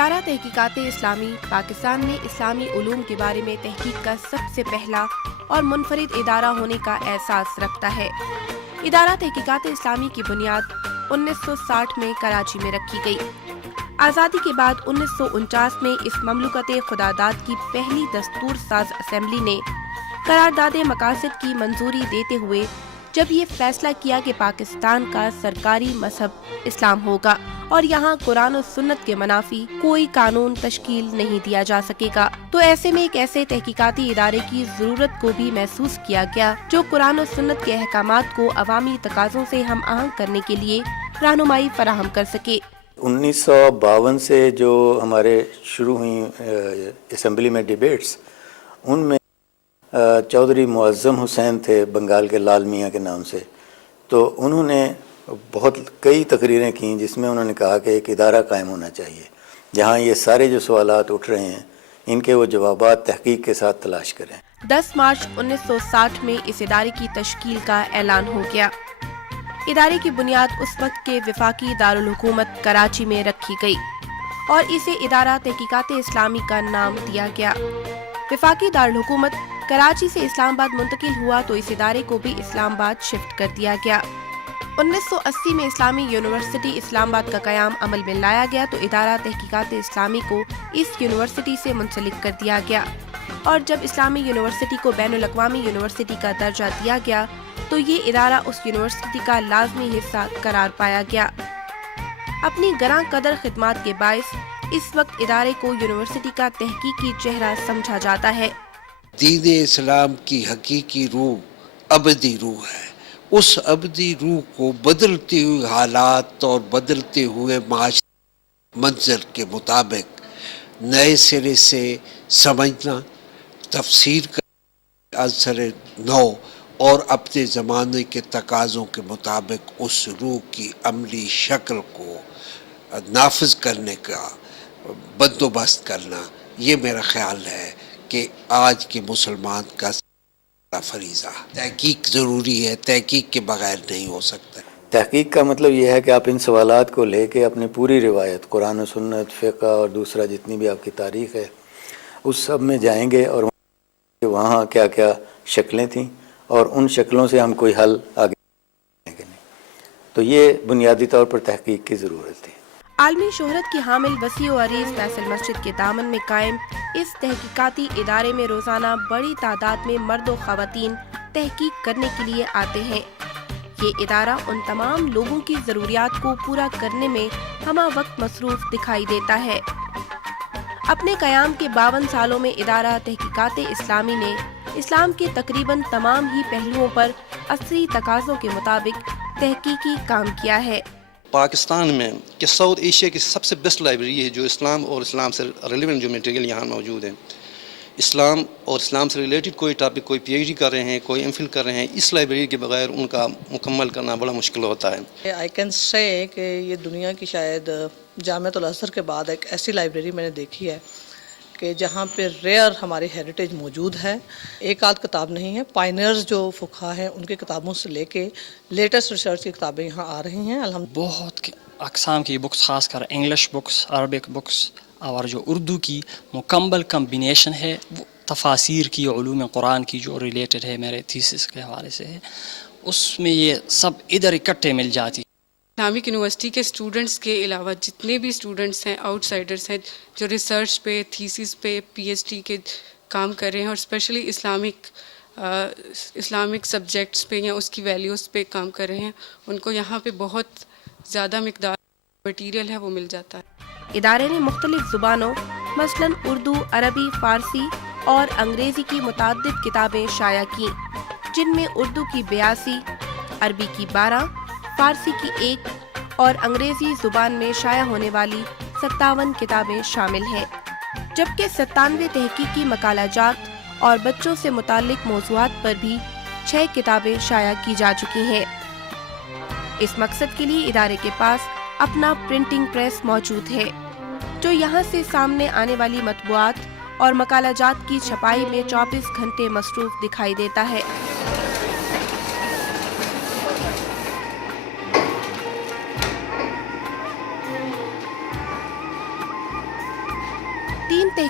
ادارہ تحقیقات اسلامی پاکستان میں اسلامی علوم کے بارے میں تحقیق کا سب سے پہلا اور منفرد ادارہ ہونے کا احساس رکھتا ہے۔ ادارہ تحقیقات اسلامی کی بنیاد 1960 میں کراچی میں رکھی گئی۔ آزادی کے بعد 1949 میں اس مملکت خداداد کی پہلی دستور ساز اسمبلی نے قرارداد مقاصد کی منظوری دیتے ہوئے جب یہ فیصلہ کیا کہ پاکستان کا سرکاری مذہب اسلام ہوگا اور یہاں قرآن و سنت کے منافی کوئی قانون تشکیل نہیں دیا جا سکے گا، تو ایسے میں ایک ایسے تحقیقاتی ادارے کی ضرورت کو بھی محسوس کیا گیا جو قرآن و سنت کے احکامات کو عوامی تقاضوں سے ہم آہنگ کرنے کے لیے رہنمائی فراہم کر سکے۔ 1952 سے جو ہمارے شروع ہوئی اسمبلی میں ڈیبیٹس، ان میں چودھری معظم حسین تھے بنگال کے لال میاں کے نام سے، تو انہوں نے بہت کئی تقریریں کیں جس میں انہوں نے کہا کہ ایک ادارہ قائم ہونا چاہیے جہاں یہ سارے جو سوالات اٹھ رہے ہیں ان کے وہ جوابات تحقیق کے ساتھ تلاش کریں۔ 10 مارچ 1960 میں اس ادارے کی تشکیل کا اعلان ہو گیا۔ ادارے کی بنیاد اس وقت کے وفاقی دارالحکومت کراچی میں رکھی گئی اور اسے ادارہ تحقیقات اسلامی کا نام دیا گیا۔ وفاقی دارالحکومت کراچی سے اسلام آباد منتقل ہوا تو اس ادارے کو بھی اسلام آباد شفٹ کر دیا گیا۔ 1980 میں اسلامی یونیورسٹی اسلام آباد کا قیام عمل میں لایا گیا تو ادارہ تحقیقات اسلامی کو اس یونیورسٹی سے منسلک کر دیا گیا، اور جب اسلامی یونیورسٹی کو بین الاقوامی یونیورسٹی کا درجہ دیا گیا تو یہ ادارہ اس یونیورسٹی کا لازمی حصہ قرار پایا گیا۔ اپنی گراں قدر خدمات کے باعث اس وقت ادارے کو یونیورسٹی کا تحقیقی چہرہ سمجھا جاتا ہے۔ دین اسلام کی حقیقی روح ابدی روح ہے۔ اس ابدی روح کو بدلتے ہوئے حالات اور بدلتے ہوئے معاشرے منظر کے مطابق نئے سرے سے سمجھنا، تفسیر کا عنصر نو اور اپنے زمانے کے تقاضوں کے مطابق اس روح کی عملی شکل کو نافذ کرنے کا بندوبست کرنا، یہ میرا خیال ہے کہ آج کے مسلمان کا فریضہ۔ تحقیق ضروری ہے، تحقیق کے بغیر نہیں ہو سکتا۔ تحقیق کا مطلب یہ ہے کہ آپ ان سوالات کو لے کے اپنی پوری روایت قرآن و سنت، فقہ اور دوسرا جتنی بھی آپ کی تاریخ ہے اس سب میں جائیں گے اور وہاں کیا کیا شکلیں تھیں اور ان شکلوں سے ہم کوئی حل آگے نہیں گے۔ تو یہ بنیادی طور پر تحقیق کی ضرورت تھی۔ عالمی شہرت کی حامل وسیع و عریض فیصل مسجد کے دامن میں قائم اس تحقیقاتی ادارے میں روزانہ بڑی تعداد میں مرد و خواتین تحقیق کرنے کے لیے آتے ہیں۔ یہ ادارہ ان تمام لوگوں کی ضروریات کو پورا کرنے میں ہمہ وقت مصروف دکھائی دیتا ہے۔ اپنے قیام کے 52 سالوں میں ادارہ تحقیقات اسلامی نے اسلام کے تقریباً تمام ہی پہلوؤں پر عصری تقاضوں کے مطابق تحقیقی کام کیا ہے۔ پاکستان میں کہ ساؤتھ ایشیا کی سب سے بیسٹ لائبریری ہے جو اسلام اور اسلام سے ریلیونٹ جو میٹیریل یہاں موجود ہے۔ اسلام اور اسلام سے ریلیٹڈ کوئی ٹاپک، کوئی پی ایچ ڈی کر رہے ہیں، کوئی ایم فل کر رہے ہیں، اس لائبریری کے بغیر ان کا مکمل کرنا بڑا مشکل ہوتا ہے۔ آئی کین سے کہ یہ دنیا کی شاید جامعۃ الازہر کے بعد ایک ایسی لائبریری میں نے دیکھی ہے کہ جہاں پہ ریئر ہماری ہیریٹیج موجود ہے۔ ایک آدھ کتاب نہیں ہے، پائنرز جو فقہا ہیں ان کی کتابوں سے لے کے لیٹسٹ ریسرچ کی کتابیں یہاں آ رہی ہیں۔ بہت اقسام کی بکس، خاص کر انگلش بکس، عربک بکس اور جو اردو کی مکمل کمبینیشن ہے، وہ تفاسیر کی، علوم قرآن کی جو ریلیٹڈ ہے میرے تھیسس کے حوالے سے ہے، اس میں یہ سب ادھر اکٹھے مل جاتی۔ اسلامک یونیورسٹی کے اسٹوڈنٹس کے علاوہ جتنے بھی اسٹوڈنٹس ہیں، آؤٹ سائڈرس ہیں جو ریسرچ پہ، تھیسس پہ، پی ایچ ڈی کے کام کر رہے ہیں اور اسپیشلی اسلامک سبجیکٹس پہ یا اس کی ویلیوز پہ کام کر رہے ہیں، ان کو یہاں پہ بہت زیادہ مقدار مٹیریل ہے وہ مل جاتا ہے۔ ادارے نے مختلف زبانوں مثلاً اردو، عربی، فارسی اور انگریزی کی متعدد کتابیں شائع کیں، جن میں اردو کی 82، عربی کی 12، فارسی کی 1 اور انگریزی زبان میں شائع ہونے والی 57 کتابیں شامل ہیں، جبکہ 97 تحقیقی مقالہ جات اور بچوں سے متعلق موضوعات پر بھی 6 کتابیں شائع کی جا چکی ہیں۔ اس مقصد کے لیے ادارے کے پاس اپنا پرنٹنگ پریس موجود ہے، جو یہاں سے سامنے آنے والی مطبوعات اور مقالہ جات کی چھپائی میں 24 گھنٹے مصروف دکھائی دیتا ہے۔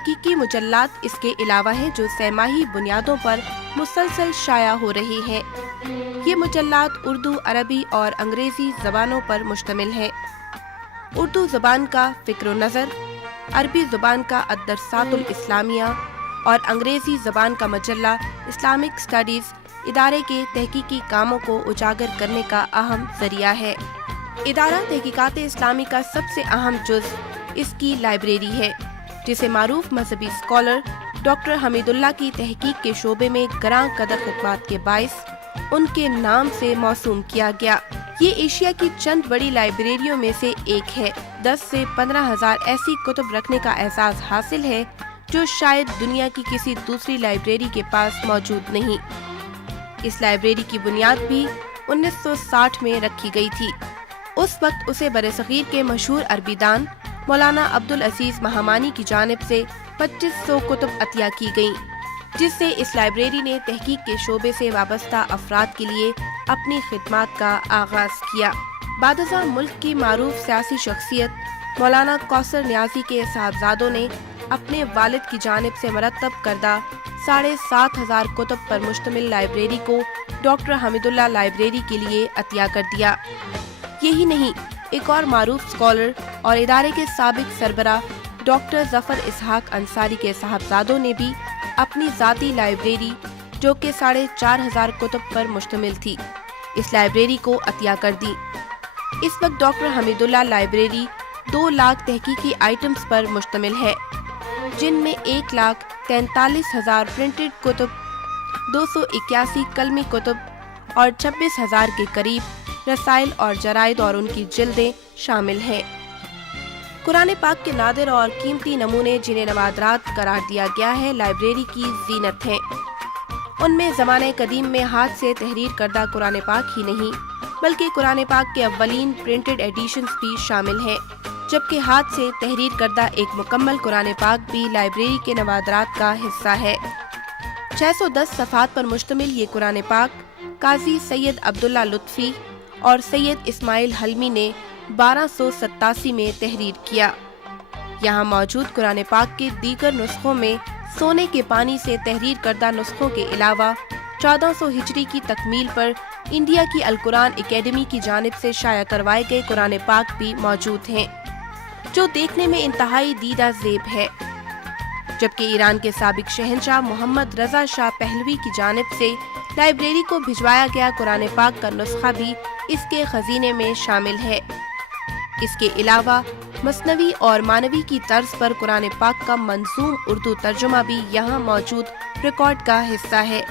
تحقیقی مجلات اس کے علاوہ ہیں جو سہ ماہی بنیادوں پر مسلسل شائع ہو رہے ہیں۔ یہ مجلات اردو، عربی اور انگریزی زبانوں پر مشتمل ہیں۔ اردو زبان کا فکر و نظر، عربی زبان کا الدرسات الاسلامیہ اور انگریزی زبان کا مجلہ اسلامک سٹڈیز ادارے کے تحقیقی کاموں کو اجاگر کرنے کا اہم ذریعہ ہے۔ ادارہ تحقیقات اسلامی کا سب سے اہم جز اس کی لائبریری ہے، جسے معروف مذہبی اسکالر ڈاکٹر حمید اللہ کی تحقیق کے شعبے میں گراں قدر خدمات کے باعث ان کے نام سے موسوم کیا گیا۔ یہ ایشیا کی چند بڑی لائبریریوں میں سے ایک ہے۔ 10 سے 15 ہزار ایسی کتب رکھنے کا اعزاز حاصل ہے جو شاید دنیا کی کسی دوسری لائبریری کے پاس موجود نہیں۔ اس لائبریری کی بنیاد بھی 1960 میں رکھی گئی تھی۔ اس وقت اسے برصغیر کے مشہور عربی دان مولانا عبدالعزیز مہامانی کی جانب سے 2500 کتب عطیہ کی گئیں، جس سے اس لائبریری نے تحقیق کے شعبے سے وابستہ افراد کے لیے اپنی خدمات کا آغاز کیا۔ بعد ازاں ملک کی معروف سیاسی شخصیت مولانا کوثر نیازی کے صاحبزادوں نے اپنے والد کی جانب سے مرتب کردہ 7500 کتب پر مشتمل لائبریری کو ڈاکٹر حمید اللہ لائبریری کے لیے عطیہ کر دیا۔ یہی نہیں، ایک اور معروف اسکالر اور ادارے کے سابق سربراہ ڈاکٹر ظفر اسحاق انصاری کے صاحبزادوں نے بھی اپنی ذاتی لائبریری جو کہ 4500 کتب پر مشتمل تھی، اس لائبریری کو عطیہ کر دی۔ اس وقت ڈاکٹر حمید اللہ لائبریری 2 لاکھ تحقیقی آئٹمز پر مشتمل ہے، جن میں 1,43,000 پرنٹڈ کتب، 281 قلمی کتب اور 26,000 کے قریب رسائل اور جرائد اور ان کی جلدیں شامل ہیں۔ قرآن پاک کے نادر اور قیمتی نمونے جنہیں نوادرات قرار دیا گیا ہے، لائبریری کی زینت ہیں۔ ان میں زمانہ قدیم میں ہاتھ سے تحریر کردہ قرآن پاک ہی نہیں بلکہ قرآن پاک کے اولین پرنٹڈ ایڈیشنز بھی شامل ہیں، جبکہ ہاتھ سے تحریر کردہ ایک مکمل قرآن پاک بھی لائبریری کے نوادرات کا حصہ ہے۔ 610 صفحات پر مشتمل یہ قرآن پاک قاضی سید عبداللہ لطفی اور سید اسماعیل حلمی نے 1287 میں تحریر کیا۔ یہاں موجود قرآن پاک کے دیگر نسخوں میں سونے کے پانی سے تحریر کردہ نسخوں کے علاوہ 1400 ہجری کی تکمیل پر انڈیا کی القرآن اکیڈمی کی جانب سے شائع کروائے گئے قرآن پاک بھی موجود ہیں، جو دیکھنے میں انتہائی دیدہ زیب ہے، جبکہ ایران کے سابق شہنشاہ محمد رضا شاہ پہلوی کی جانب سے لائبریری کو بھجوایا گیا قرآن پاک کا نسخہ بھی اس کے خزینے میں شامل ہے۔ اس کے علاوہ مثنوی اور مانوی کی طرز پر قرآن پاک کا منظوم اردو ترجمہ بھی یہاں موجود ریکارڈ کا حصہ ہے،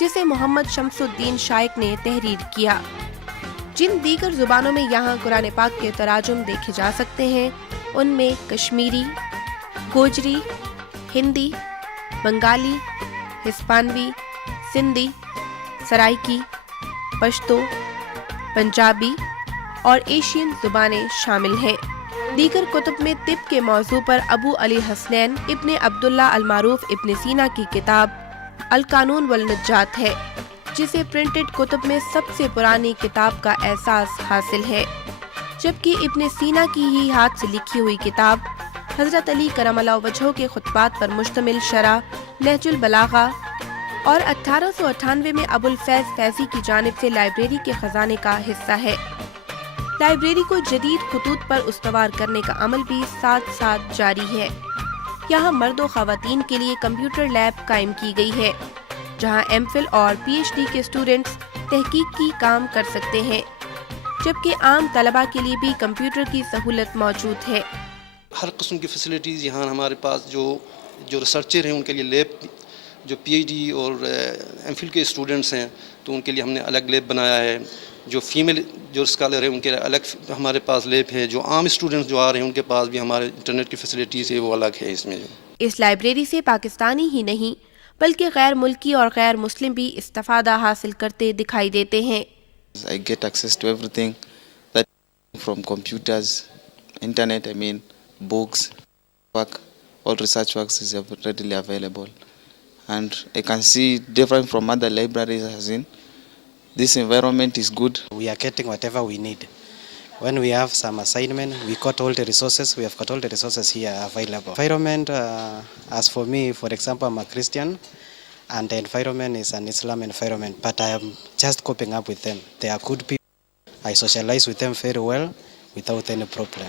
جسے محمد شمس الدین شائق نے تحریر کیا۔ جن دیگر زبانوں میں یہاں قرآن پاک کے تراجم دیکھے جا سکتے ہیں، ان میں کشمیری، گوجری، ہندی، بنگالی، ہسپانوی، سندھی، سرائکی، پشتو، پنجابی اور ایشین زبانیں شامل ہیں۔ دیگر کتب میں طب کے موضوع پر ابو علی حسنین ابن عبداللہ المعروف ابن سینا کی کتاب القانون والنجات ہے، جسے پرنٹڈ کتب میں سب سے پرانی کتاب کا اعزاز حاصل ہے، جبکہ ابن سینا کی ہی ہاتھ سے لکھی ہوئی کتاب حضرت علی کرم اللہ وجہہ کے خطبات پر مشتمل شرح نہج البلاغہ اور 1898 میں ابو الفیض فیضی کی جانب سے لائبریری کے خزانے کا حصہ ہے۔ لائبریری کو جدید خطوط پر استوار کرنے کا عمل بھی ساتھ ساتھ جاری ہے۔ یہاں مرد و خواتین کے لیے کمپیوٹر لیب قائم کی گئی ہے، جہاں ایم فل اور پی ایچ ڈی کے اسٹوڈنٹس تحقیق کی کام کر سکتے ہیں، جبکہ عام طلبہ کے لیے بھی کمپیوٹر کی سہولت موجود ہے۔ ہر قسم کی فیسلٹیز یہاں ہمارے پاس، جو ریسرچر ہیں ان کے لیے لیب، جو پی ایچ ڈی اور ایم فل کے اسٹوڈنٹس ہیں تو ان کے لیے ہم نے الگ لیب بنایا ہے، جو فیمیل جو اسکالر ہیں ان کے لیے الگ ہمارے پاس لیب ہے، جو عام اسٹوڈنٹس جو آ رہے ہیں ان کے پاس بھی ہمارے انٹرنیٹ کی فیسلٹیز ہے وہ الگ ہے اس میں۔ اس لائبریری سے پاکستانی ہی نہیں بلکہ غیر ملکی اور غیر مسلم بھی استفادہ حاصل کرتے دکھائی دیتے ہیں۔ I get access to everything that from computers, internet, books, work, all research works is readily available. And I can see different from other libraries as in this environment is good. We are getting whatever we need when we have some assignment, we got all the resources. We have got all the resources here available. Environment, as for me, for example, I'm a Christian, and the environment is an Islam environment, but I am just coping up with them. They are good people. I socialize with them very well without any problem.